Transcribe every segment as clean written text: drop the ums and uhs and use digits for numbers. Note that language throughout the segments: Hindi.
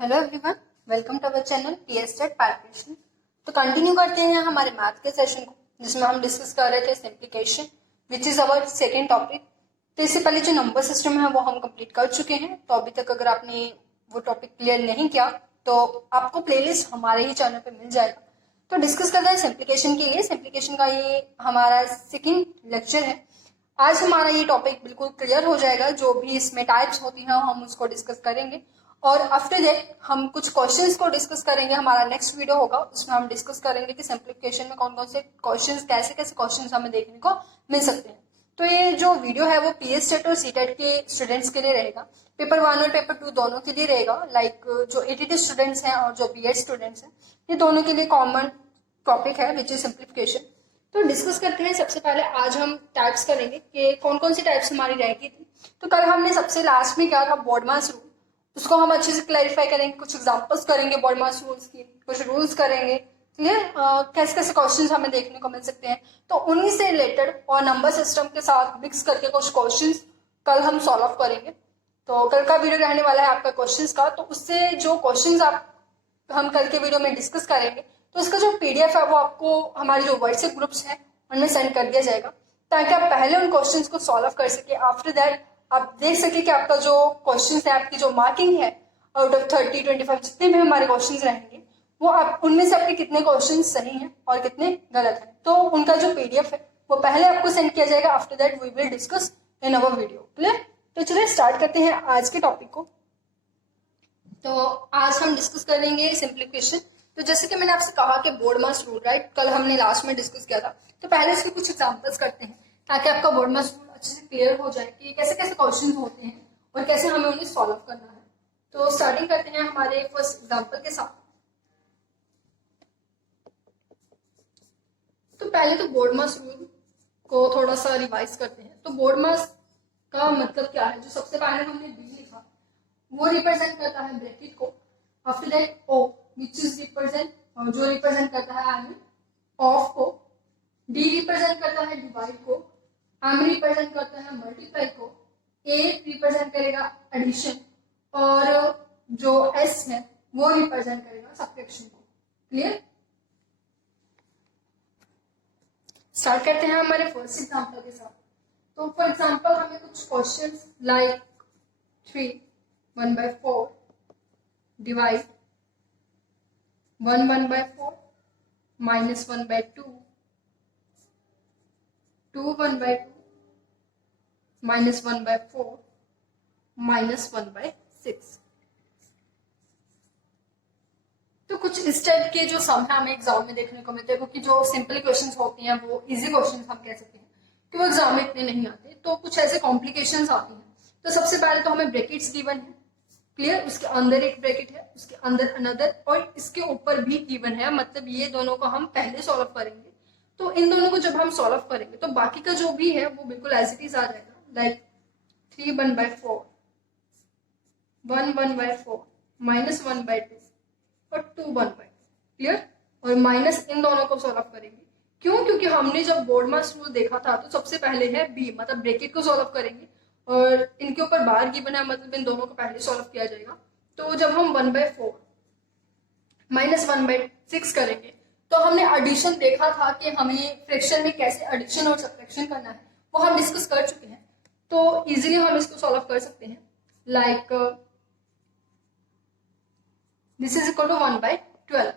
Hello everyone, welcome to our channel TS TET preparation. तो कंटिन्यू करते हैं हमारे मैथ के सेशन को, जिसमें हम डिस्कस कर रहे थे simplification, which is our second topic. तो इससे पहले जो नंबर सिस्टम है वो हम कंप्लीट कर चुके हैं। तो अभी तक अगर आपने वो टॉपिक क्लियर नहीं किया तो आपको प्लेलिस्ट हमारे ही चैनल पे मिल जाएगा। तो डिस्कस करते हैं सिंप्लीकेशन के लिए। सिंप्लीकेशन का ये हमारा सेकेंड लेक्चर है। आज हमारा ये टॉपिक बिल्कुल क्लियर हो जाएगा। जो भी इसमें टाइप्स होती हैं हम उसको डिस्कस करेंगे, और आफ्टर दैट हम कुछ क्वेश्चंस को डिस्कस करेंगे। हमारा नेक्स्ट वीडियो होगा, उसमें हम डिस्कस करेंगे कि सिंप्लीफिकेशन में कौन कौन से क्वेश्चंस, कैसे कैसे क्वेश्चंस हमें देखने को मिल सकते हैं। तो ये जो वीडियो है वो पीएसटेट और सीटेट के स्टूडेंट्स के लिए रहेगा। पेपर 1 और पेपर 2 दोनों के लिए रहेगा। लाइक जो एटीटी स्टूडेंट्स हैं और जो बीएड स्टूडेंट्स हैं, ये दोनों के लिए कॉमन टॉपिक है विच इज सिंप्लीफिकेशन। तो डिस्कस करते हैं। सबसे पहले आज हम टाइप्स करेंगे कि कौन कौन सी टाइप्स हमारी रहेगी थी। तो कल हमने सबसे लास्ट में क्या था, BODMAS रूल, उसको हम अच्छे से क्लैरिफाई करेंगे, कुछ एग्जांपल्स करेंगे BODMAS रूल्स की, कुछ रूल्स करेंगे क्लियर, कैसे कैसे क्वेश्चंस हमें देखने को मिल सकते हैं। तो उन्हीं से रिलेटेड और नंबर सिस्टम के साथ मिक्स करके कुछ क्वेश्चंस कल हम सॉल्व करेंगे। तो कल का वीडियो रहने वाला है आपका क्वेश्चंस का। तो उससे जो क्वेश्चंस हम कल के वीडियो में डिस्कस करेंगे, तो इसका जो पीडीएफ है वो आपको हमारी जो व्हाट्सएप ग्रुप्स हैं उनमें सेंड कर दिया जाएगा, ताकि आप पहले उन क्वेश्चंस को सॉल्व कर सके। आफ्टर दैट आप देख सके कि आपका जो क्वेश्चंस है, आपकी जो मार्किंग है आउट ऑफ 30, 25 जितने भी हमारे क्वेश्चंस रहेंगे, वो आप उनमें से आपके कितने क्वेश्चंस सही हैं और कितने गलत हैं। तो उनका जो पीडीएफ है वो पहले आपको सेंड किया जाएगा। After that we will discuss in our video. Clear? तो चलिए स्टार्ट करते हैं आज के टॉपिक को। तो आज हम डिस्कस करेंगे सिंप्लीफिकेशन। तो जैसे कि मैंने आपसे कहा कि BODMAS रूल, राइट, कल हमने लास्ट में डिस्कस किया था। तो पहले इसके कुछ एग्जांपल्स करते हैं, ताकि आपका BODMAS रूल अच्छे से क्लियर हो जाए कि कैसे कैसे क्वेश्चंस होते हैं और कैसे हमें उन्हें सॉल्व करना है। तो स्टार्टिंग करते हैं हमारे फर्स्ट एग्जाम्पल के साथ। तो पहले तो BODMAS रूल को थोड़ा सा रिवाइज करते हैं। तो BODMAS का मतलब क्या है, जो सबसे पहले हमने बी लिखा वो रिप्रेजेंट करता है ब्रैकेट को। After that O which is represent, जो रिप्रेजेंट करता है आई मीन ऑफ को। डी रिप्रेजेंट करता है डिवाइड को। एम रिप्रेजेंट करता है मल्टीप्लाई को। ए रिप्रेजेंट करेगा एडिशन, और जो एस है वो रिप्रेजेंट करेगा सब्ट्रैक्शन को। क्लियर? स्टार्ट करते हैं हमारे फर्स्ट एग्जांपल के साथ। तो फॉर एग्जांपल हमें कुछ questions like 3 1/4 divide 1 1/4 minus 1/2 2 1/2 minus 1/4 minus 1/6। तो कुछ इस टाइप के जो सम है हमें एग्जाम में देखने को मिलते हैं, क्योंकि जो सिंपल क्वेश्चंस होती हैं वो इजी क्वेश्चंस हम कह सकते हैं कि वो एग्जाम में इतने नहीं आते। तो कुछ ऐसे कॉम्प्लिकेशंस आती हैं। तो सबसे पहले तो हमें ब्रैकेट्स गिवन है, क्लियर, उसके अंदर एक ब्रैकेट है, उसके अंदर अनदर, और इसके ऊपर भी गिवन है। मतलब ये दोनों को हम पहले सॉल्व करेंगे। तो इन दोनों को जब हम सॉल्व करेंगे तो बाकी का जो भी है वो बिल्कुल एज इट इज आ जाएगा। लाइक 3 1/4 1 1/4 minus 1/2 और 2 1/2। क्लियर? और माइनस इन दोनों को सॉल्व करेंगे। क्यों? क्योंकि हमने जब BODMAS रूल देखा था तो सबसे पहले है बी, मतलब ब्रैकेट को सॉल्व करेंगे, और इनके ऊपर बार गिवन है, मतलब इन दोनों को पहले सॉल्व किया जाएगा। तो जब हम 1/4 minus 1/6 करेंगे, तो हमने एडिशन देखा था कि हमें फ्रैक्शन में कैसे एडिशन और सब्ट्रैक्शन करना है, वो हम डिस्कस कर चुके हैं। तो इजीली हम इसको सॉल्व कर सकते हैं। Like this is equal to 1/12।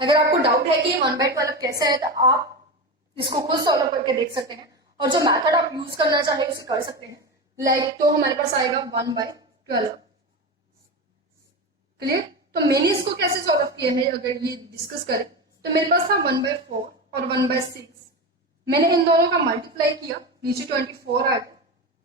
अगर आपको डाउट है कि 1/12 कैसे है, तो आप इसको खुद सॉल्व करके देख सकते हैं, और जो मेथड आप यूज करना चाहे उसे कर सकते हैं। लाइक तो हमारे पास आएगा 1/12। क्लियर? तो मैंने इसको कैसे सॉल्व किया है अगर ये डिस्कस करें, तो मेरे पास था 1/4 और 1/6। मैंने इन दोनों का मल्टीप्लाई किया, नीचे 24 आ गया,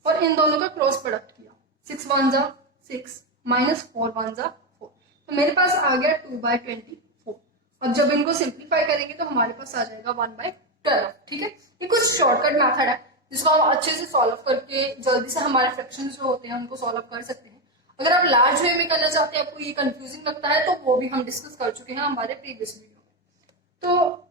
और इन दोनों का क्रॉस प्रोडक्ट किया। 6 1 जा 6 minus 4 1 जा 4, तो मेरे पास आ गया 2/24। अब जब इनको सिंप्लीफाई करेंगे तो हमारे पास आ जाएगा 1/12। ठीक है? ये कुछ शॉर्टकट मेथड है जिसको हम अच्छे से सॉल्व करके जल्दी से हमारे फ्रैक्शंस जो होते हैं उनको सॉल्व कर सकते हैं। अगर आप लार्ज वे में करना चाहते हैं, आपको ये कंफ्यूजिंग लगता है, तो वो भी हम डिस्कस कर चुके हैं हमारे प्रीवियस वीडियो में। तो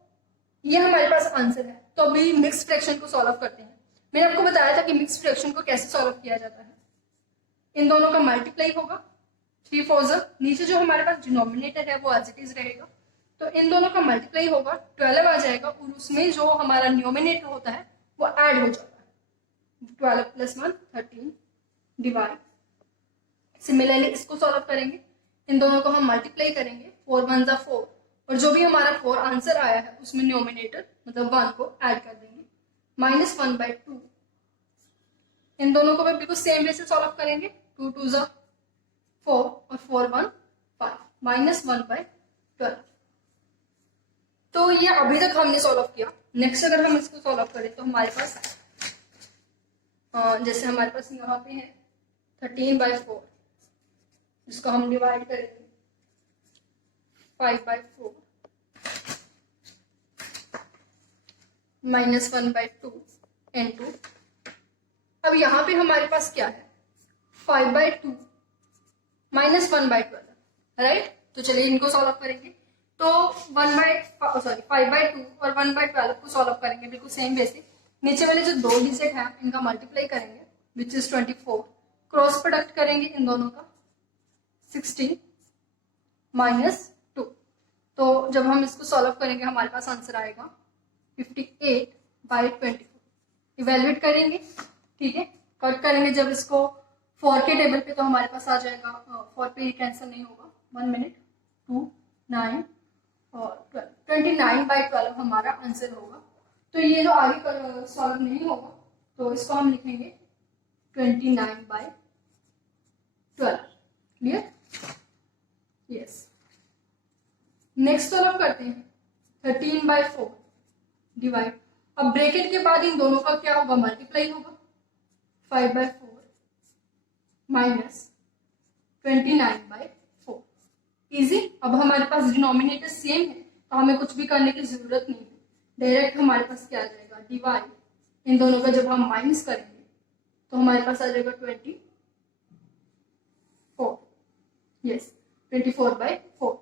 ये हमारे पास आंसर है। तो अभी मिक्स्ड फ्रैक्शन को सॉल्व करते हैं। मैंने आपको बताया था कि मिक्स्ड फ्रैक्शन को कैसे सॉल्व किया जाता है। इन दोनों का मल्टीप्लाई होगा, 3 4 ज़ा, नीचे जो हमारे पास डिनोमिनेटर है वो एज इट इज रहेगा, तो इन दोनों का मल्टीप्लाई होगा, 12 आ जाएगा, और उसमें जो हमारा न्यूमिनेटर होता है वो ऐड हो जाता है, 12 + 1 13 डिवाइड। सिमिलरली इसको सॉल्व करेंगे, इन दोनों को हम मल्टीप्लाई करेंगे, 4 1 ज़ा 4, और जो भी हमारा 4 आंसर आया है उसमें न्यूमिनेटर मतलब 1 को ऐड कर देंगे, -1/2। इन दोनों को बिल्कुल सेम वे से सॉल्व करेंगे, 2 2 ज़ा 4 और 4 1 5, -1/12। तो ये अभी तक हमने सॉल्व किया। नेक्स्ट अगर हम इसको सॉल्व करें तो हमारे पास जैसे हमारे पास यहाँ पे है 13/4, जिसको हम डिवाइड करेंगे 5/4 -1/2 इनटू, अब यहाँ पे हमारे पास क्या है 5/2 -1/12, राइट। तो चलिए इनको सॉल्व करेंगे, तो 5/2 और 1/12 को सॉल्व करेंगे बिल्कुल सेम वे से। नीचे वाले जो 2 डिजिट है इनका मल्टीप्लाई करेंगे, विच इज 24, क्रॉस प्रोडक्ट करेंगे इन दोनों का, 16 -2। तो जब हम इसको सॉल्व करेंगे हमारे पास आंसर आएगा 58/24। इवेल्युएट करेंगे, ठीक है, कट करेंगे जब इसको 4 के टेबल पे, तो हमारे पास आ जाएगा 4 पे कैंसिल नहीं होगा, 1 मिनट, 2 9 और 12, 29/12 हमारा आंसर होगा। तो ये जो आगे सॉल्व नहीं होगा तो इसको हम लिखेंगे 29/12। क्लियर? यस। नेक्स्ट सॉल्व करते हैं 13/4 डिवाइड, अब ब्रैकेट के बाद इन दोनों का क्या होगा, मल्टीप्लाई होगा, 5/4 -29/4। इजी। अब हमारे पास डिनोमिनेटर सेम है तो हमें कुछ भी करने की जरूरत नहीं है, डायरेक्ट हमारे पास क्या आ जाएगा, डिवाइड, इन दोनों का जब हम माइनस करेंगे तो हमारे पास आ जाएगा 24, यस 24/4।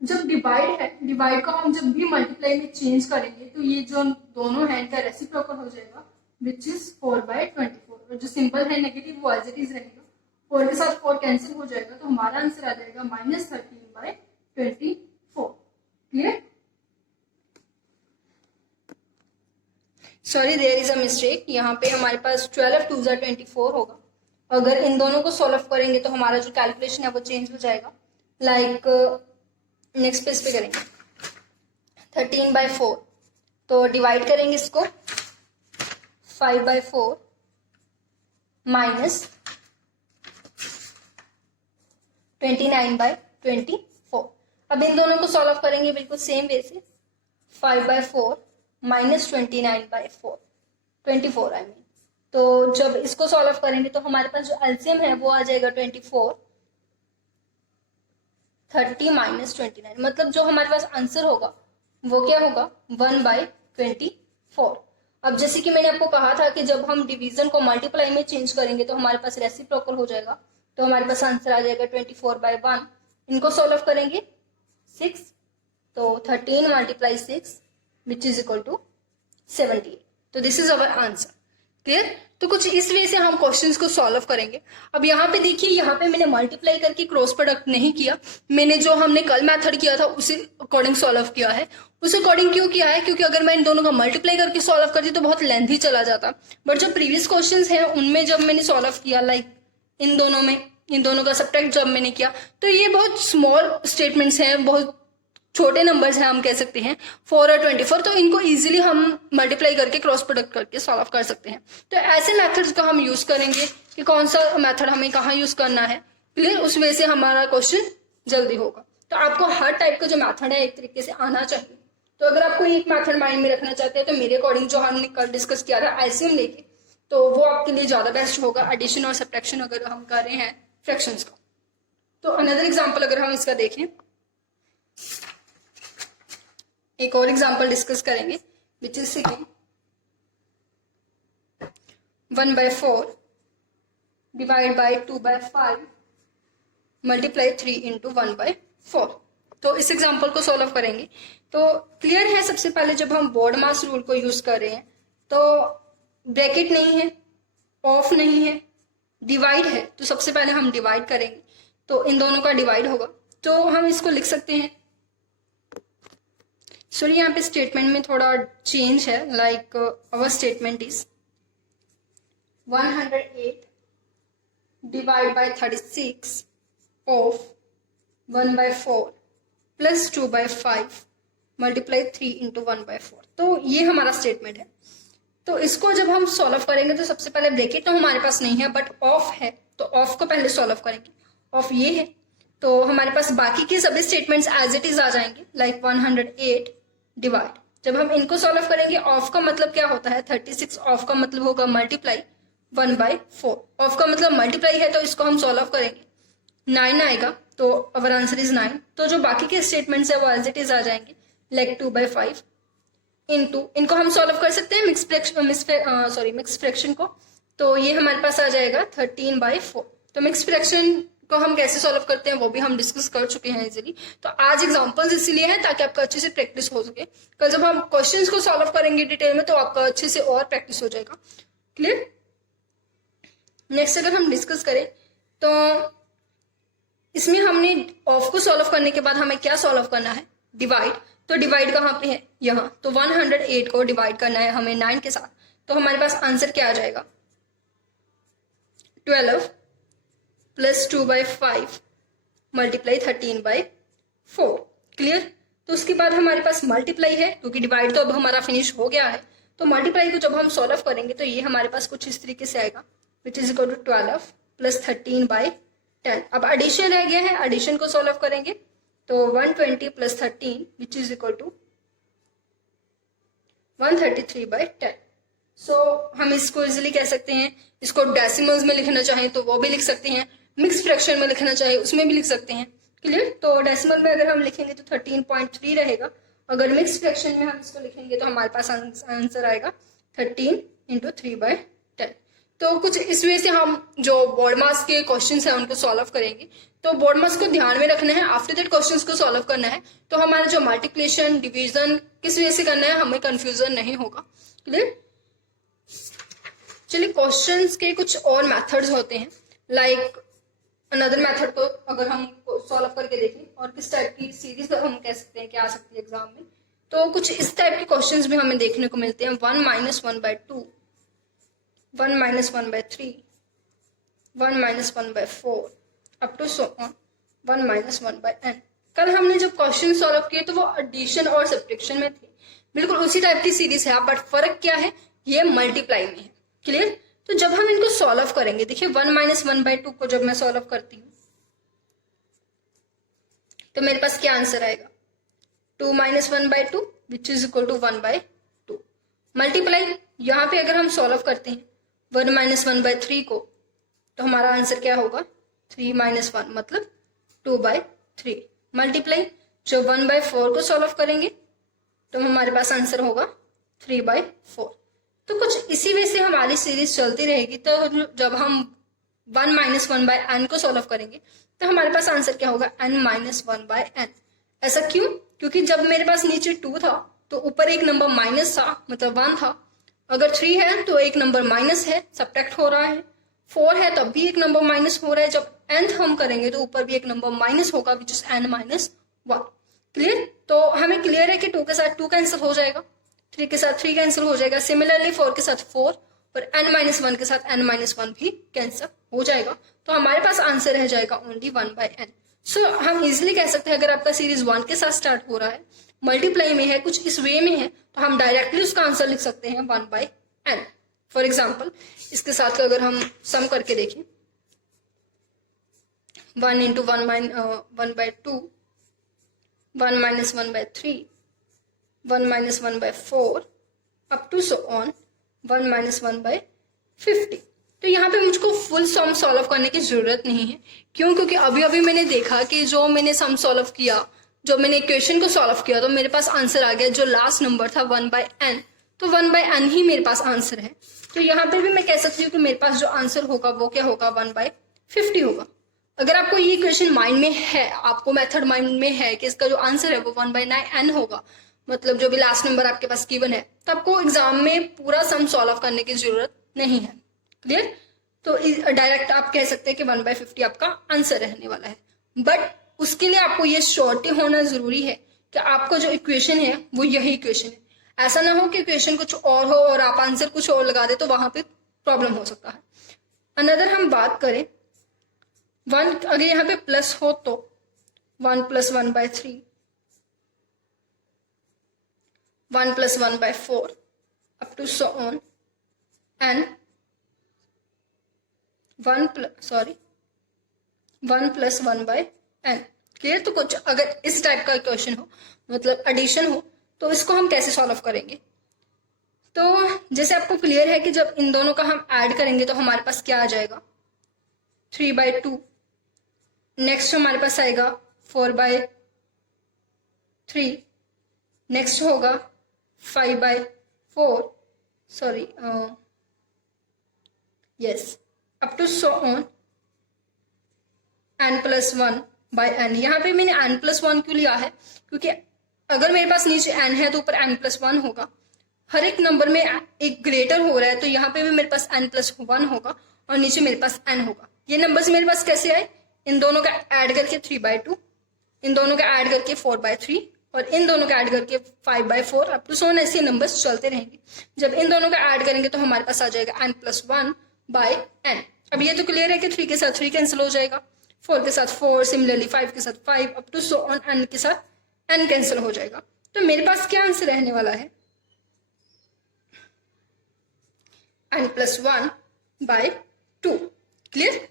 जब डिवाइड है, डिवाइड को हम जब भी मल्टीप्लाई में चेंज करेंगे तो ये जो दोनों है इनका रेसिप्रोकल हो जाएगा, विच इज 4/24, और जो सिंबल है नेगेटिव वो एज इट इज रहेगा, 4 के साथ 4 कैंसिल हो जाएगा, तो हमारा आंसर आ जाएगा -13/24। Clear? Sorry, there is a mistake, यहाँ पे हमारे पास 12 2 ज़ा 24 होगा। अगर इन दोनों को सॉल्व करेंगे तो हमारा जो कैलकुलेशन है वो चेंज हो जाएगा। लाइक नेक्स्ट पेज पे करेंगे 13/4, तो डिवाइड करेंगे इसको 5/4 -29/24। अब इन दोनों को सॉल्व करेंगे बिल्कुल सेम वे से, 5/4 -29/4, 24 आई मीन। तो जब इसको सॉल्व करेंगे तो हमारे पास जो एलसीएम है वो आ जाएगा 24, 30 -29, मतलब जो हमारे पास आंसर होगा वो क्या होगा, 1/24। अब जैसे कि मैंने आपको कहा था कि जब हम डिवीजन को मल्टीप्लाई में चेंज करेंगे तो हमारे पास रेसिप्रोकल हो जाएगा, तो हमारे पास आंसर आ जाएगा 24/1। इनको सॉल्व करेंगे 6, तो 13 × 6 विच इज इक्वल टू 78। तो this is our answer. Clear? तो कुछ इस वे से हम क्वेश्चंस को सॉल्व करेंगे। अब यहाँ पे देखिए, यहाँ पे मैंने मल्टीप्लाई करके क्रॉस प्रोडक्ट नहीं किया, मैंने जो हमने कल मेथड किया था उसी अकॉर्डिंग सॉल्व किया है। उस अकॉर्डिंग क्यों किया है, क्योंकि अगर मैं इन दोनों का मल्टीप्लाई करके सॉल्व करती तो बहुत लेंथी चला जाता, बट जो प्रीवियस क्वेश्चन है उनमें जब मैंने सॉल्व किया, लाइक इन दोनों का सब्ट्रैक्ट जब मैंने किया, तो ये बहुत स्मॉल स्टेटमेंट्स हैं, बहुत छोटे नंबर्स हैं, हम कह सकते हैं 4 और 24, तो इनको इजीली हम मल्टीप्लाई करके क्रॉस प्रोडक्ट करके सॉल्व कर सकते हैं। तो ऐसे मेथड्स का हम यूज करेंगे कि कौन सा मेथड हमें कहाँ यूज करना है, क्लियर? उस वजह से हमारा क्वेश्चन जल्दी होगा। तो आपको हर टाइप का जो मेथड है एक तरीके से आना चाहिए। तो अगर आपको एक मेथड माइंड में रखना चाहते हैं तो मेरे अकॉर्डिंग जो हमने कल डिस्कस किया था एलसीएम लेके, तो वो आपके लिए ज्यादा बेस्ट होगा, एडिशन और सब्ट्रैक्शन अगर हम कर रहे हैं फ्रैक्शंस का। तो अनदर एग्जाम्पल अगर हम इसका देखें, एक और एग्जाम्पल डिस्कस करेंगे which is 1/4 divide by 2/5 multiply 3 × 1/4। तो इस एग्जाम्पल को सॉल्व करेंगे। तो क्लियर है, सबसे पहले जब हम बोर्ड मास रूल को यूज कर रहे हैं तो ब्रैकेट नहीं है, ऑफ नहीं है, डिवाइड है तो सबसे पहले हम डिवाइड करेंगे, तो इन दोनों का डिवाइड होगा, तो हम इसको लिख सकते हैं। सॉरी यहाँ पे स्टेटमेंट में थोड़ा चेंज है, like our statement is 108 divide by 36 of 1/4 plus 2/5 multiply 3 into 1/4। तो ये हमारा स्टेटमेंट है। तो इसको जब हम सॉल्व करेंगे तो सबसे पहले ब्रैकेट तो हमारे पास नहीं है बट ऑफ है, तो ऑफ को पहले सॉल्व करेंगे। ऑफ ये है तो हमारे पास बाकी के सभी स्टेटमेंट्स एज इट इज आ जाएंगे, लाइक 108 डिवाइड। जब हम इनको सॉल्व करेंगे, ऑफ का मतलब क्या होता है 36, ऑफ का मतलब होगा मल्टीप्लाई 1/4। ऑफ का मतलब मल्टीप्लाई है तो इसको हम सॉल्व करेंगे, 9 आएगा, तो अवर आंसर इज 9। तो जो बाकी के स्टेटमेंट्स है वो एज इट इज आ जाएंगे, लाइक 2/5 इनटू, इनको हम सॉल्व कर सकते हैं मिक्स फ्रैक्शन को, तो ये हमारे पास आ जाएगा 13/4। तो मिक्स फ्रैक्शन को हम कैसे सॉल्व करते हैं वो भी हम डिस्कस कर चुके हैं इजीली। तो आज एग्जांपल्स इसलिए हैं ताकि आपका अच्छे से प्रैक्टिस हो सके, कल जब हम क्वेश्चंस को सॉल्व करेंगे डिटेल में तो आपका अच्छे से और प्रैक्टिस हो जाएगा। क्लियर? नेक्स्ट अगर हम डिस्कस करें तो इसमें हमने ऑफ को सॉल्व करने के बाद हमें क्या सॉल्व करना है, डिवाइड। तो डिवाइड कहाँ पे है, यहाँ। तो 108 को डिवाइड करना है हमें 9 के साथ, तो हमारे पास आंसर क्या आ जाएगा, 12 प्लस 2/5 मल्टीप्लाई 13/4। क्लियर? तो उसके बाद हमारे पास मल्टीप्लाई है, क्योंकि डिवाइड तो अब हमारा फिनिश हो गया है, तो मल्टीप्लाई को जब हम सॉल्व करेंगे तो ये हमारे पास कुछ इस तरीके से आएगा, which is equal to 12 plus 13/10। अब एडिशन रह गया है, एडिशन को सॉल्व करेंगे तो 120 plus 13 which is equal to 133/10। So हम इसको इजिली कह सकते हैं, इसको डेसिमल्स में लिखना चाहें तो वो भी लिख सकते हैं, मिक्स फ्रैक्शन में लिखना चाहे उसमें भी लिख सकते हैं। क्लियर? तो डेसिमल में अगर हम लिखेंगे तो 13.3 रहेगा, अगर मिक्स फ्रैक्शन में हम इसको लिखेंगे तो हमारे पास आंसर आएगा 13 इंटू 3/10। तो कुछ इस वजह से हम जो बोर्ड मार्क्स के क्वेश्चन है उनको सॉल्व करेंगे। तो बोर्ड मार्क्स को ध्यान में रखना है, आफ्टर दैट क्वेश्चंस को सॉल्व करना है, तो हमारा जो मल्टीप्लिकेशन डिवीजन किस वजह से करना है हमें कंफ्यूजन नहीं होगा। क्लियर? चलिए क्वेश्चंस के कुछ और मेथड्स होते हैं, लाइक अनदर मेथड को अगर हम सॉल्व करके देखें और किस टाइप की सीरीज हम कह सकते हैं कि आ सकती है एग्जाम में, तो कुछ इस टाइप के क्वेश्चंस भी हमें देखने को मिलते हैं। 1 - 1/2, 1 - 1/3, 1 - 1/4 up to so on 1 - 1/n। कल हमने जब क्वेश्चन सॉल्व किए तो वो एडिशन और सब्ट्रैक्शन में थे, बिल्कुल उसी टाइप की सीरीज है, बट फर्क क्या है, ये मल्टीप्लाई में है। क्लियर? तो जब हम इनको सॉल्व करेंगे, देखिए 1 - 1/2 को जब मैं सॉल्व करती हूँ तो मेरे पास क्या आंसर आएगा, 2 - 1/2 which is equal to 1/2। Multiply यहाँ पे अगर हम सॉल्व करते हैं 1 - 1/3 को, तो हमारा आंसर क्या होगा, 3 - 1 मतलब 2/3। मल्टीप्लाई जो 1/4 को सॉल्व करेंगे तो हमारे पास आंसर होगा 3/4। तो कुछ इसी वजह से हमारी सीरीज चलती रहेगी। तो जब हम 1 - 1/n को सॉल्व करेंगे तो हमारे पास आंसर क्या होगा, n - 1/n। ऐसा क्यों? क्योंकि जब मेरे पास नीचे 2 था तो ऊपर एक नंबर माइनस था, मतलब 1 था। अगर 3 है तो एक नंबर माइनस है, सब्ट्रैक्ट हो रहा है। 4 है तब भी एक नंबर माइनस हो रहा है। जब nth हम करेंगे तो ऊपर भी एक नंबर माइनस होगा, विच इज n - 1। क्लियर? तो हमें क्लियर है कि 2 के साथ 2 कैंसिल हो जाएगा, 3 के साथ 3 कैंसिल हो जाएगा, सिमिलरली 4 के साथ 4 और n - 1 के साथ n - 1 भी कैंसिल हो जाएगा। तो हमारे पास आंसर रह जाएगा ओनली 1/n। सो हम इजिली कह सकते हैं अगर आपका सीरीज 1 के साथ स्टार्ट हो रहा है, मल्टीप्लाई में है, कुछ इस वे में है, तो हम डायरेक्टली उसका आंसर लिख सकते हैं 1/n। फॉर एग्जाम्पल इसके साथ अगर हम सम करके देखें, 1 × 1/2, 1 - 1/3, 1 - 1/4 अप टू सो ऑन 1 - 1/50। तो यहाँ पे मुझको फुल सम सॉल्व करने की जरूरत नहीं है। क्यों? क्योंकि अभी अभी मैंने देखा कि जो मैंने सम सॉल्व किया, जो मैंने इक्वेशन को सॉल्व किया, तो मेरे पास आंसर आ गया जो लास्ट नंबर था 1/n। तो 1/n ही मेरे पास आंसर है। तो यहाँ पे भी मैं कह सकती हूँ कि मेरे पास जो आंसर होगा वो क्या होगा, 1/50 होगा। अगर आपको ये इक्वेशन माइंड में है, आपको मेथड माइंड में है कि इसका जो आंसर है वो 1/9n होगा, मतलब जो भी लास्ट नंबर आपके पास गिवन है, तो आपको एग्जाम में पूरा सम सॉल्व करने की जरूरत नहीं है। क्लियर? तो डायरेक्ट आप कह सकते हैं कि 1/50 आपका आंसर रहने वाला है। बट उसके लिए आपको ये श्योरिटी होना जरूरी है कि आपका जो इक्वेशन है वो यही इक्वेशन है। ऐसा ना हो कि इक्वेशन कुछ और हो और आप आंसर कुछ और लगा दे, तो वहां पे प्रॉब्लम हो सकता है। अनदर हम बात करें 1, अगर यहाँ पे प्लस हो तो 1 + 1/3, 1 + 1/4 up to so on, and 1 + 1/n। Clear? तो कुछ अगर इस टाइप का क्वेश्चन हो, मतलब एडिशन हो, तो इसको हम कैसे सॉल्व करेंगे? तो जैसे आपको क्लियर है कि जब इन दोनों का हम ऐड करेंगे तो हमारे पास क्या आ जाएगा, 3/2। नेक्स्ट हमारे पास आएगा 4/3। नेक्स्ट होगा 5/4, sorry yes, up to so on n + 1/n। यहाँ पे मैंने n + 1 क्यों लिया है? क्योंकि अगर मेरे पास नीचे n है तो ऊपर n + 1 होगा। हर एक नंबर में एक ग्रेटर हो रहा है, तो यहाँ पे भी मेरे पास n + 1 होगा और नीचे मेरे पास n होगा। ये नंबर्स मेरे पास कैसे आए? इन दोनों का ऐड करके 3/2, इन दोनों का ऐड करके 4/3 और इन दोनों का ऐड करके 5/4 अप टू सो ऑन। ऐसे नंबर्स चलते रहेंगे। जब इन दोनों का ऐड करेंगे तो हमारे पास आ जाएगा n + 1/n। अब ये तो क्लियर है कि 3 के साथ 3 कैंसिल हो जाएगा, 4 के साथ 4, सिमिलरली 5 के साथ 5, up to so on n के साथ n कैंसिल हो जाएगा। तो मेरे पास क्या आंसर रहने वाला है, n + 1/2। क्लियर?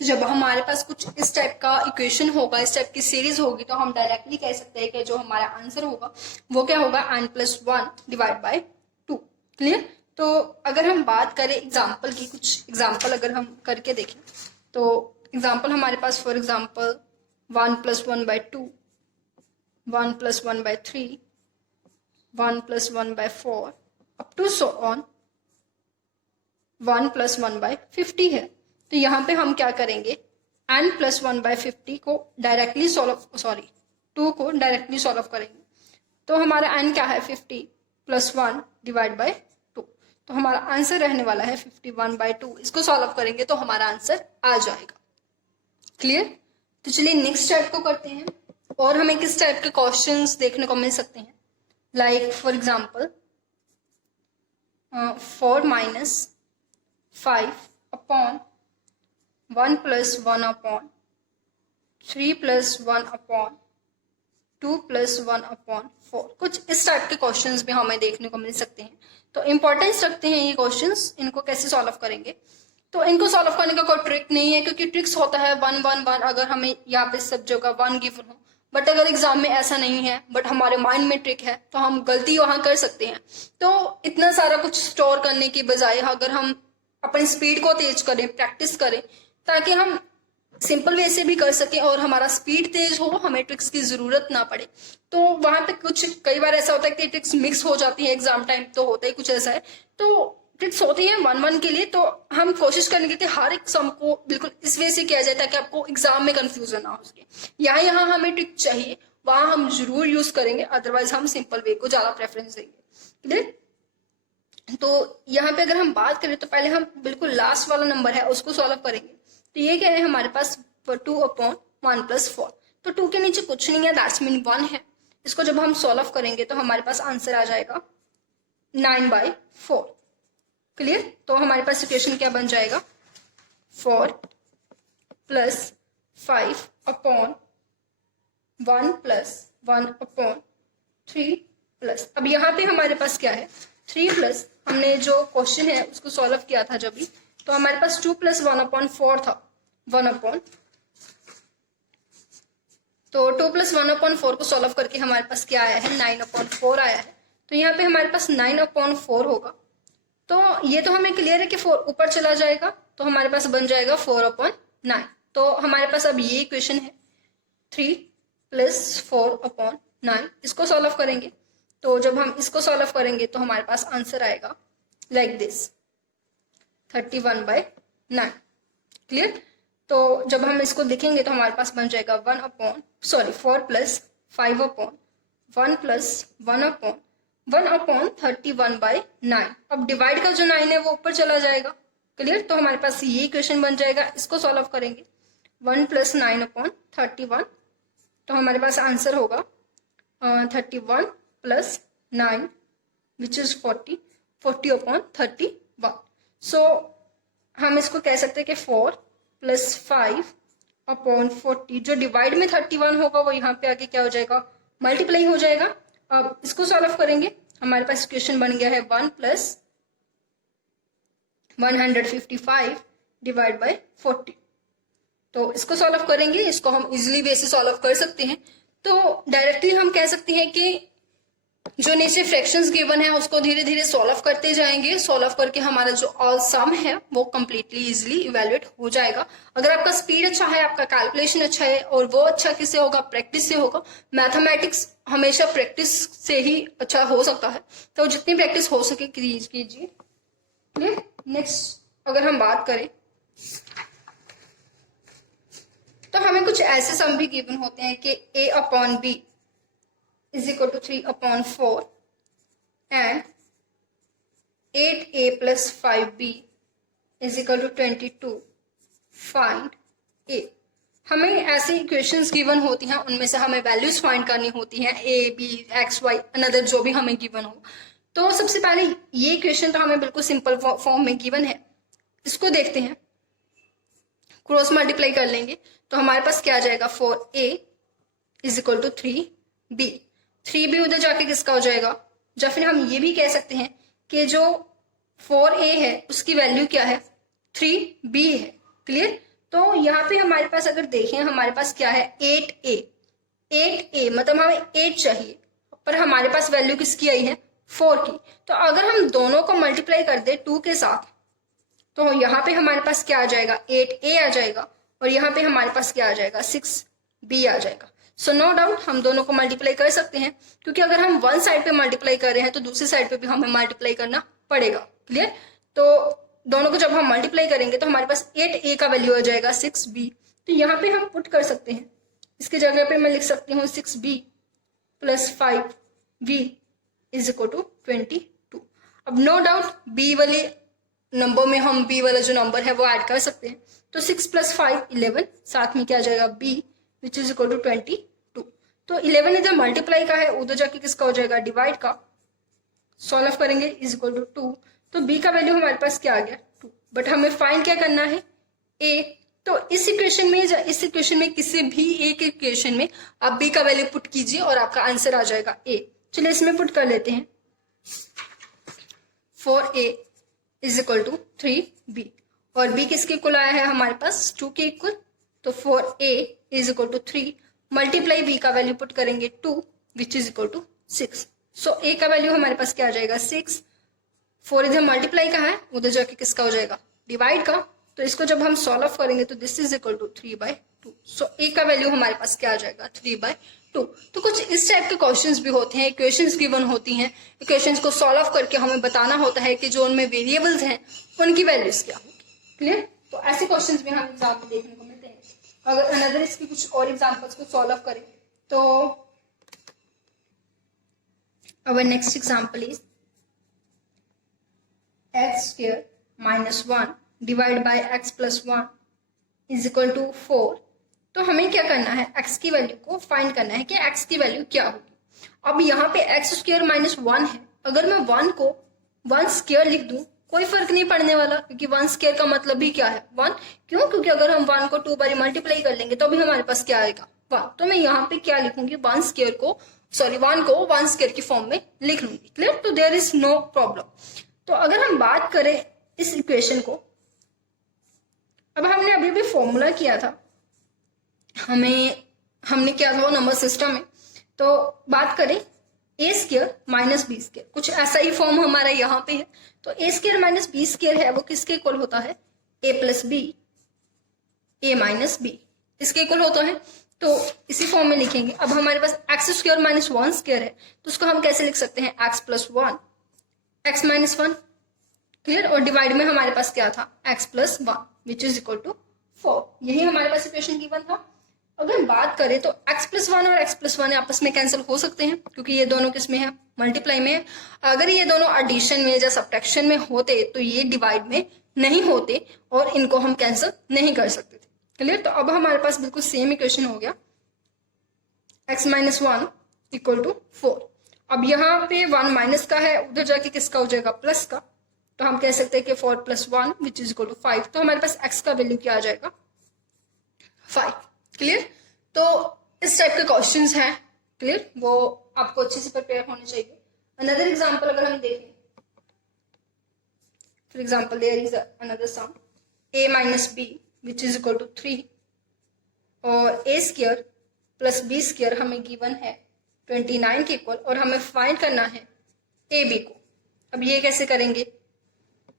तो जब हमारे पास कुछ इस टाइप का इक्वेशन होगा, इस टाइप की सीरीज होगी, तो हम डायरेक्टली कह सकते हैं कि जो हमारा आंसर होगा वो क्या होगा, n + 1/2। क्लियर? तो अगर हम बात करें एग्जाम्पल की, कुछ एग्जाम्पल अगर हम करके देखें, तो एग्जाम्पल हमारे पास for example 1 + 1/2, 1 + 1/3, 1 + 1/4 up to so on 1 + 1/50 है। तो यहाँ पे हम क्या करेंगे, n + 1/50 को डायरेक्टली सॉल्व, 2 को डायरेक्टली सॉल्व करेंगे। तो हमारा n क्या है, 50 + 1/2। तो हमारा आंसर रहने वाला है 51/2। इसको सॉल्व करेंगे तो हमारा आंसर आ जाएगा। क्लियर? तो चलिए नेक्स्ट टाइप को करते हैं। और हमें किस टाइप के क्वेश्चंस देखने को मिल सकते हैं, लाइक फॉर एग्जाम्पल 4 - 5/1 + 1/3 + 1/2 + 1/4। कुछ इस टाइप के क्वेश्चंस भी हमें देखने को मिल सकते हैं। तो इंपॉर्टेंस रखते हैं ये क्वेश्चंस, इनको कैसे सॉल्व करेंगे। तो इनको सॉल्व करने का कोई ट्रिक नहीं है, क्योंकि ट्रिक्स होता है 1 1 1, अगर हमें यहाँ पे सब जगह 1 गिवन हो। बट अगर एग्जाम में ऐसा नहीं है, बट हमारे माइंड में ट्रिक है, तो हम गलती वहां कर सकते हैं। तो इतना सारा कुछ स्टोर करने की बजाय अगर हम अपनी स्पीड को तेज करें, प्रैक्टिस करें, ताकि हम सिंपल वे से भी कर सके और हमारा स्पीड तेज हो, हमें ट्रिक्स की जरूरत ना पड़े। तो वहां पे कुछ कई बार ऐसा होता है कि ट्रिक्स मिक्स हो जाती है एग्जाम टाइम, तो होता ही कुछ ऐसा है। तो ट्रिक्स होती है 1 1 के लिए, तो हम कोशिश करेंगे कि हर एक सम को बिल्कुल इस वे से किया जाए ताकि आपको एग्जाम में कंफ्यूजन ना हो सके। यहाँ हमें ट्रिक चाहिए, वहां हम जरूर यूज करेंगे, अदरवाइज हम सिंपल वे को ज्यादा प्रेफरेंस देंगे। क्लियर? तो यहाँ पे अगर हम बात करें तो पहले हम बिल्कुल लास्ट वाला नंबर है उसको सॉल्व करेंगे। तो ये क्या है हमारे पास 2/1 + 4। तो 2 के नीचे कुछ नहीं है, दैट्स मीन 1 है। इसको जब हम सॉल्व करेंगे तो हमारे पास आंसर आ जाएगा 9/4। क्लियर? तो हमारे पास इक्वेशन क्या बन जाएगा, 4 + 5/1 + 1/3 प्लस, अब यहाँ पे हमारे पास क्या है, 3 प्लस, हमने जो क्वेश्चन है उसको सॉल्व किया था जब भी, तो हमारे पास 2 + 1/4 था, 1/, तो 2 + 1/4 को सॉल्व करके हमारे पास क्या आया है, 9/4 आया है। तो यहाँ पे हमारे पास 9/4 होगा। तो ये तो हमें क्लियर है कि 4 ऊपर चला जाएगा, तो हमारे पास बन जाएगा 4/9। तो हमारे पास अब ये इक्वेशन है 3 + 4/9। इसको सॉल्व करेंगे, तो जब हम इसको सॉल्व करेंगे तो हमारे पास आंसर आएगा लाइक दिस, 31/9। क्लियर? तो जब हम इसको लिखेंगे तो हमारे पास बन जाएगा 4 + 5/1 + 1/31/9। अब डिवाइड का जो 9 है वो ऊपर चला जाएगा। क्लियर। तो हमारे पास ये इक्वेशन बन जाएगा, इसको सॉल्व करेंगे 1 + 9/31, तो हमारे पास आंसर होगा 31 + 9 विच इज 40/31। सो हम इसको कह सकते हैं कि 4 + 5/40, जो डिवाइड में 31 होगा वो यहाँ पे आके क्या हो जाएगा, मल्टीप्लाई हो जाएगा। अब इसको सॉल्व करेंगे, हमारे पास इक्वेशन बन गया है 1 + 155 / 40। तो इसको सॉल्व करेंगे, इसको हम इजिली वे से सॉल्व कर सकते हैं। तो डायरेक्टली हम कह सकते हैं कि जो नीचे फ्रैक्शंस गिवन है उसको धीरे धीरे सॉल्व करते जाएंगे, सॉल्व करके हमारा जो ऑल सम है वो कंप्लीटली इजिली इवेल्युएट हो जाएगा। अगर आपका स्पीड अच्छा है, आपका कैलकुलेशन अच्छा है, और वो अच्छा किससे होगा, प्रैक्टिस से होगा। मैथमेटिक्स हमेशा प्रैक्टिस से ही अच्छा हो सकता है, तो जितनी प्रैक्टिस हो सके कीजिए। नेक्स्ट अगर हम बात करें तो हमें कुछ ऐसे सम भी गिवन होते हैं कि a/b = 3/4 and 8a + 5b = 22। Find a। हमें ऐसी इक्वेशंस गिवन होती हैं, उनमें से हमें वैल्यूज फाइंड करनी होती हैं, a b x y another जो भी हमें गिवन हो। तो सबसे पहले ये इक्वेशन तो हमें बिल्कुल सिंपल फॉर्म में गिवन है, इसको देखते हैं, क्रॉस मल्टीप्लाई कर लेंगे तो हमारे पास क्या आ जाएगा, 4a = 3b। 3b उधर जाके किसका हो जाएगा, या फिर हम ये भी कह सकते हैं कि जो 4a है उसकी वैल्यू क्या है, 3b है। क्लियर। तो यहाँ पे हमारे पास अगर देखें, हमारे पास क्या है, 8a मतलब हमें 8 चाहिए, पर हमारे पास वैल्यू किसकी आई है, 4 की। तो अगर हम दोनों को मल्टीप्लाई कर दे 2 के साथ, तो यहाँ पे हमारे पास क्या आ जाएगा, 8a आ जाएगा, और यहाँ पे हमारे पास क्या आ जाएगा, 6b आ जाएगा। सो नो डाउट हम दोनों को मल्टीप्लाई कर सकते हैं, क्योंकि अगर हम वन साइड पे मल्टीप्लाई कर रहे हैं तो दूसरी साइड पे भी हमें मल्टीप्लाई करना पड़ेगा। क्लियर। तो दोनों को जब हम मल्टीप्लाई करेंगे तो हमारे पास 8a का वैल्यू आ जाएगा 6b। तो यहाँ पे हम पुट कर सकते हैं, इसके जगह पे मैं लिख सकती हूँ 6b + 5b = 22। अब नो डाउट b वाले नंबर में हम b वाला जो नंबर है वो ऐड कर सकते हैं। तो 6 + 5 11, साथ में क्या आ जाएगा, b which is equal to 22। तो 11 इधर मल्टीप्लाई का है, उधर जाके किसका हो जाएगा, डिवाइड का। सॉल्व करेंगे इज इक्वल टू 2। तो b का वैल्यू हमारे पास क्या आ गया, 2। बट हमें फाइंड क्या करना है, a। तो इस इक्वेशन में किसी भी एक इक्वेशन में आप b का वैल्यू पुट कीजिए और आपका आंसर आ जाएगा a। चलिए इसमें पुट कर लेते हैं, 4a = 3b, और b किसके इक्वल आया है, हमारे पास 2 के इक्वल। तो 4a = 3 मल्टीप्लाई b का वैल्यू पुट करेंगे 2 which is equal to 6। So a का वैल्यू हमारे पास क्या आ जाएगा, 6। 4 इधर मल्टीप्लाई का है, उधर जाके किसका हो जाएगा, डिवाइड का। तो इसको जब हम सॉल्व करेंगे तो this is equal to 3/2। So a का वैल्यू हमारे पास क्या आ जाएगा, 3/2। तो कुछ इस टाइप के क्वेश्चंस भी होते हैं, इक्वेशंस गिवन होती हैं, इक्वेशंस को सॉल्व करके हमें बताना होता है कि जो उनमें वेरिएबल्स हैं उनकी वैल्यूज क्या होगी। क्लियर। तो ऐसे क्वेश्चंस भी हमें एग्जाम में देखने को मिलते हैं। अगर अनदर इसकी कुछ और एग्जांपल्स को सॉल्व करें तो our next example is x² - 1 divided by x + 1 is equal to 4। तो हमें क्या करना है, x की वैल्यू को फाइंड करना है कि x की वैल्यू क्या होगी। अब यहाँ पे x² - 1 है, अगर मैं 1 को 1² लिख दूं कोई फर्क नहीं पड़ने वाला, क्योंकि 1² का मतलब भी क्या है, 1। क्यों, क्योंकि अगर हम 1 को 2 बार मल्टीप्लाई कर लेंगे तो भी हमारे पास क्या आएगा, 1। तो मैं यहाँ पे क्या लिखूंगी, 1 को 1² की फॉर्म में लिख लूंगी। क्लियर। तो देयर इज नो प्रॉब्लम। तो अगर हम बात करें इस इक्वेशन को, अब हमने अभी भी फॉर्मूला किया था, हमने किया था वो नंबर सिस्टम में। तो बात करें a² - b², कुछ ऐसा ही फॉर्म हमारा यहाँ पे है। तो a² - b² है वो किसके इक्वल होता है, a + b a - b इसके इक्वल होता है। तो इसी फॉर्म में लिखेंगे। अब हमारे पास x² - 1² है, तो उसको हम कैसे लिख सकते हैं, x + 1 x - 1। क्लियर। और डिवाइड में हमारे पास क्या था, x + 1 which is equal to 4। यही हमारे पास इक्वेशन गिवन था। अगर बात करें तो x + 1 और x + 1 आपस में कैंसिल हो सकते हैं, क्योंकि ये दोनों किस में है, मल्टीप्लाई में है। अगर ये दोनों एडिशन में या सब्ट्रैक्शन में होते तो ये डिवाइड में नहीं होते और इनको हम कैंसिल नहीं कर सकते थे। क्लियर? तो अब हमारे पास बिल्कुल सेम इक्वेशन हो गया, x माइनस 1 इक्वल टू 4। अब यहाँ पे 1 माइनस का है, उधर जाके किसका हो जाएगा, प्लस का। तो हम कह सकते हैं कि 4 plus 1 which is equal to 5। तो हमारे पास x का वैल्यू क्या आ जाएगा, 5। क्लियर? तो इस टाइप के क्वेश्चंस हैं, क्लियर, वो आपको अच्छे से प्रिपेयर होने चाहिए। अनदर एग्जांपल अगर हम देखें, for example there is another sum a minus B which is equal to 3 और a square plus B square हमें गिवन है 29 के इक्वल, और हमें फाइंड करना है ए बी को। अब ये कैसे करेंगे,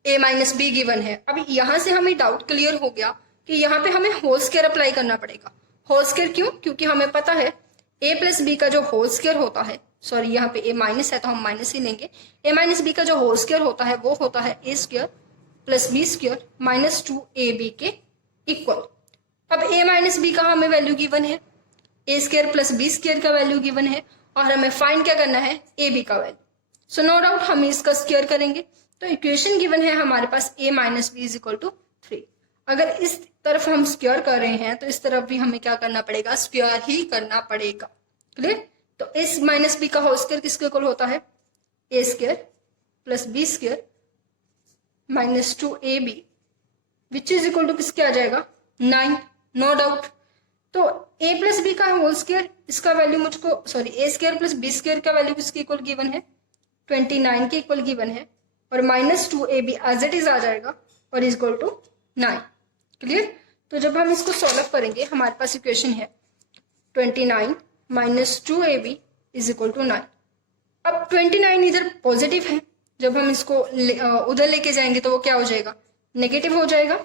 a माइनस बी गिवन है। अब यहां से हमें डाउट क्लियर हो गया कि यहाँ पे हमें होल स्क्वायर अप्लाई करना पड़ेगा। होल स्क्वायर क्यों, क्योंकि हमें पता है a प्लस बी का जो होल स्क्वायर होता है, सॉरी यहाँ पे a माइनस है तो हम माइनस ही लेंगे, a माइनस बी का जो होल स्क्वायर होता है वो होता है a square plus B square minus 2ab के इक्वल। अब a माइनस बी का हमें वैल्यू गिवन है, a square plus B square का वैल्यू गिवन है, और हमें फाइंड क्या करना है, ab का वैल्यू। सो नो डाउट हम इसका स्क्वायर करेंगे। तो इक्वेशन गिवन है हमारे पास a minus B is equal to 3। अगर इस तरफ हम स्क्वायर कर रहे हैं तो इस तरफ भी हमें क्या करना पड़ेगा, स्क्वायर ही करना पड़ेगा। क्लियर? तो इस माइनस बी का होल स्क्वायर किसके इक्वल होता है, a square plus B square minus 2ab which is equal to किसके आ जाएगा, 9। No doubt. तो a प्लस बी का होल स्क्वायर, इसका वैल्यू मुझको, sorry a square plus B square का वैल्यू किसके इक्वल गिवन है, 29 के इक्वल गिवन है, और minus 2ab as it is आ जाएगा और इज इक्वल टू 9। क्लियर? तो जब हम इसको सॉल्व करेंगे हमारे पास इक्वेशन है 29 minus 2ab is equal to 9। अब 29 इधर पॉजिटिव है, जब हम इसको उधर लेके जाएंगे तो वो क्या हो जाएगा, नेगेटिव हो जाएगा।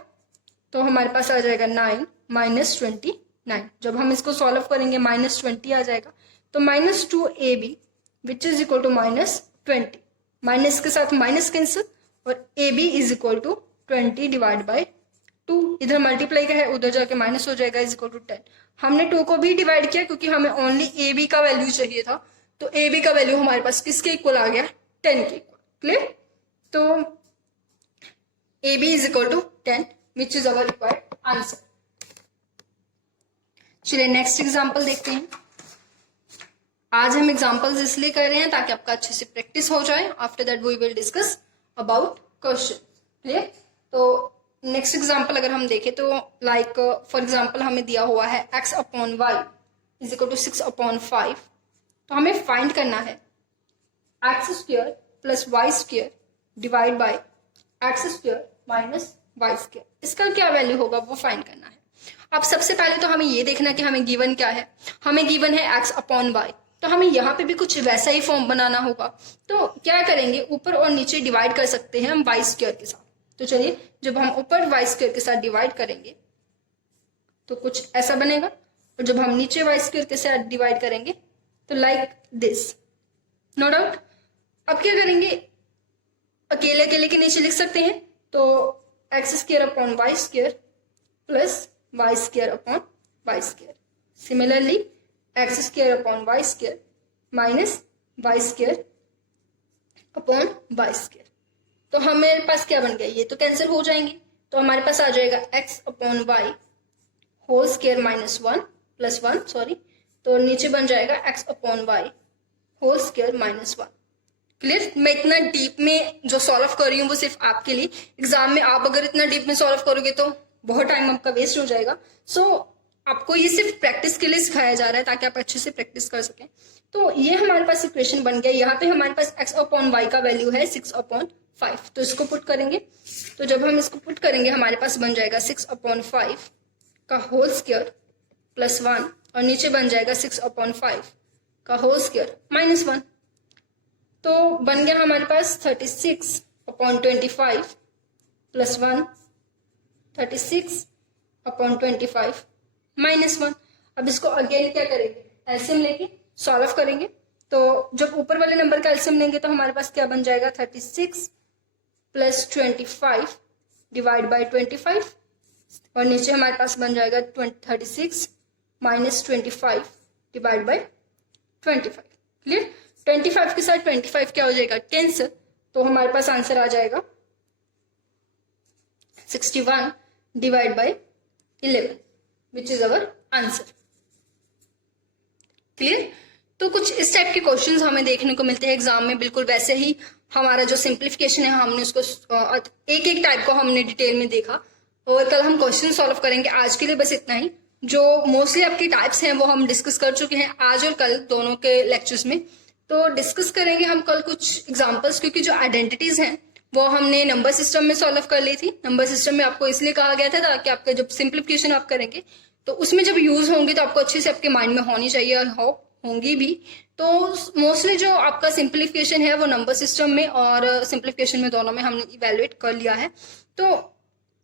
तो हमारे पास आ जाएगा 9 माइनस 29। जब हम इसको सॉल्व करेंगे माइनस 20 आ जाएगा, तो minus 2ab which is equal to minus 20, minus के साथ माइनस कैंसिल, और ab is equal to 20 divide by 2। इधर मल्टीप्लाई का है, उधर जाके माइनस हो जाएगा, इज इक्वल टू 10। हमने 2 को भी डिवाइड किया क्योंकि हमें ओनली ab का वैल्यू चाहिए था, तो ab का वैल्यू हमारे पास किसके इक्वल आ गया, 10 के इक्वल। क्लियर? तो ab is equal to 10 which is our required answer. चलिए नेक्स्ट एग्जाम्पल देखते हैं। आज हम एग्जाम्पल्स इसलिए कर रहे हैं ताकि आपका अच्छे से प्रैक्टिस हो जाए। After that we will discuss about question. Clear? तो नेक्स्ट एग्जाम्पल अगर हम देखें तो लाइक फॉर एग्जाम्पल हमें दिया हुआ है x upon Y is equal to 6 upon 5। तो हमें फाइंड करना है X square plus Y square divide by X square minus Y square. इसका क्या वैल्यू होगा वो फाइंड करना है। अब सबसे पहले तो हमें ये देखना कि हमें गिवन क्या है। हमें गिवन है एक्स अपॉन वाई, तो हमें यहाँ पे भी कुछ वैसा ही फॉर्म बनाना होगा। तो क्या करेंगे, ऊपर और नीचे डिवाइड कर सकते हैं हम वाई स्क्वायर के साथ। तो चलिए जब हम ऊपर वाई स्क्वायर के साथ डिवाइड करेंगे तो कुछ ऐसा बनेगा, और जब हम नीचे वाई स्क्वायर के साथ डिवाइड करेंगे तो लाइक दिस। No doubt. अब क्या करेंगे, अकेले अकेले के नीचे लिख सकते हैं, तो X square upon Y square plus Y square upon Y square. Similarly X square upon Y square minus Y square upon Y square. तो हमारे पास क्या बन गया, ये तो कैंसिल हो जाएंगे, तो हमारे पास आ जाएगा X upon Y whole square minus 1 प्लस 1 सॉरी, तो नीचे बन जाएगा X upon Y whole square minus 1। Clear? मैं इतना डीप में जो सॉल्व कर रही हूँ वो सिर्फ आपके लिए। एग्जाम में आप अगर इतना डीप में सॉल्व करोगे तो बहुत टाइम आपका वेस्ट हो जाएगा। सो आपको ये सिर्फ प्रैक्टिस के लिए सिखाया जा रहा है ताकि आप अच्छे से प्रैक्टिस कर सकें। तो ये हमारे पास इक्वेशन बन गया। यहाँ पे हमारे पास एक्स अपॉन वाई का वैल्यू है 6 अपॉन 5, तो इसको पुट करेंगे। तो जब हम इसको पुट करेंगे हमारे पास बन जाएगा 6 अपॉन 5 का होल स्क्वायर प्लस 1, और नीचे बन जाएगा 6 अपॉन 5 का होल स्क्वायर माइनस 1। तो बन गया हमारे पास 36 अपॉन 25 प्लस 1, 36 अपॉन 25 माइनस 1। अब इसको अगेन क्या करेंगे, एलसीएम लेके सॉल्व करेंगे। तो जब ऊपर वाले नंबर का एलसीएम लेंगे तो हमारे पास क्या बन जाएगा, 36 प्लस 25 डिवाइड बाई 25, और नीचे हमारे पास बन जाएगा 36 माइनस 25 डिवाइड बाई 25। क्लियर? 25 के साथ 25 क्या हो जाएगा, कैंसिल। तो हमारे पास आंसर आ जाएगा 61 divide by 11 which is our answer. Clear? तो कुछ इस टाइप के क्वेश्चंस हमें देखने को मिलते हैं एग्जाम में। बिल्कुल वैसे ही हमारा जो सिंप्लीफिकेशन है हमने उसको एक एक टाइप को हमने डिटेल में देखा और कल हम क्वेश्चन सॉल्व करेंगे। आज के लिए बस इतना ही। जो मोस्टली आपकी टाइप्स हैं वो हम डिस्कस कर चुके हैं आज और कल दोनों के लेक्चर्स में। तो डिस्कस करेंगे हम कल कुछ एग्जाम्पल्स, क्योंकि जो आइडेंटिटीज हैं वो हमने नंबर सिस्टम में सॉल्व कर ली थी। नंबर सिस्टम में आपको इसलिए कहा गया था ताकि आपका जब सिंप्लीफिकेशन आप करेंगे तो उसमें जब यूज होंगे तो आपको अच्छे से आपके माइंड में होनी चाहिए और होंगी भी। तो मोस्टली जो आपका सिंप्लीफिकेशन है वो नंबर सिस्टम में और सिंप्लीफिकेशन में दोनों में हमने इवेलुएट कर लिया है। तो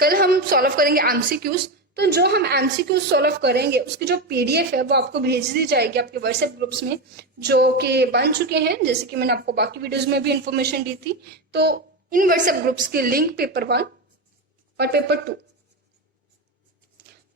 कल हम सॉल्व करेंगे एमसीक्यूज। तो जो हम एमसीक्यूज सॉल्व करेंगे उसकी जो पीडीएफ है वो आपको भेज दी जाएगी आपके व्हाट्सएप ग्रुप्स में जो कि बन चुके हैं, जैसे कि मैंने आपको बाकी वीडियोज में भी इंफॉर्मेशन दी थी। तो इन व्हाट्सएप ग्रुप्स के लिंक पेपर 1 और पेपर 2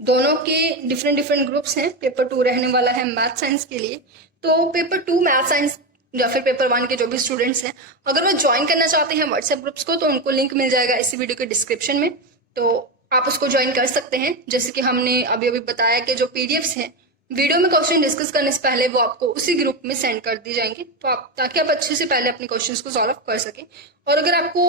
दोनों के डिफरेंट ग्रुप्स हैं। पेपर 2 रहने वाला है मैथ साइंस के लिए। तो पेपर 2 मैथ साइंस या फिर पेपर 1 के जो भी स्टूडेंट्स हैं अगर वो ज्वाइन करना चाहते हैं व्हाट्सएप ग्रुप्स को तो उनको लिंक मिल जाएगा इसी वीडियो के डिस्क्रिप्शन में। तो आप उसको ज्वाइन कर सकते हैं। जैसे कि हमने अभी बताया कि जो पीडीएफ्स हैं वीडियो में क्वेश्चन डिस्कस करने से पहले वो आपको उसी ग्रुप में सेंड कर दी जाएंगे, तो आप ताकि आप अच्छे से पहले अपने क्वेश्चंस को सॉल्व कर सकें। और अगर आपको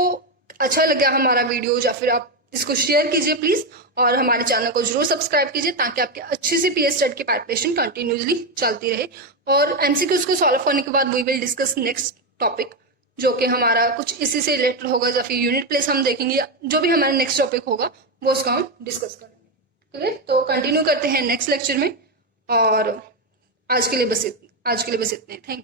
अच्छा लगा हमारा वीडियो या फिर आप इसको शेयर कीजिए प्लीज, और हमारे चैनल को जरूर सब्सक्राइब कीजिए ताकि आपके अच्छी से पीएस टेट की प्रिपरेशन कंटिन्यूसली चलती रहे। और एमसीक्यूज को सॉल्व करने के बाद we will discuss next topic जो कि हमारा कुछ इसी से रिलेटेड होगा, या फिर यूनिट प्लेस हम देखेंगे। जो भी हमारा नेक्स्ट टॉपिक होगा वो उसका हम डिस्कस करेंगे। ठीक है, तो कंटिन्यू करते हैं नेक्स्ट लेक्चर में। और आज के लिए बस इतने। Thank you.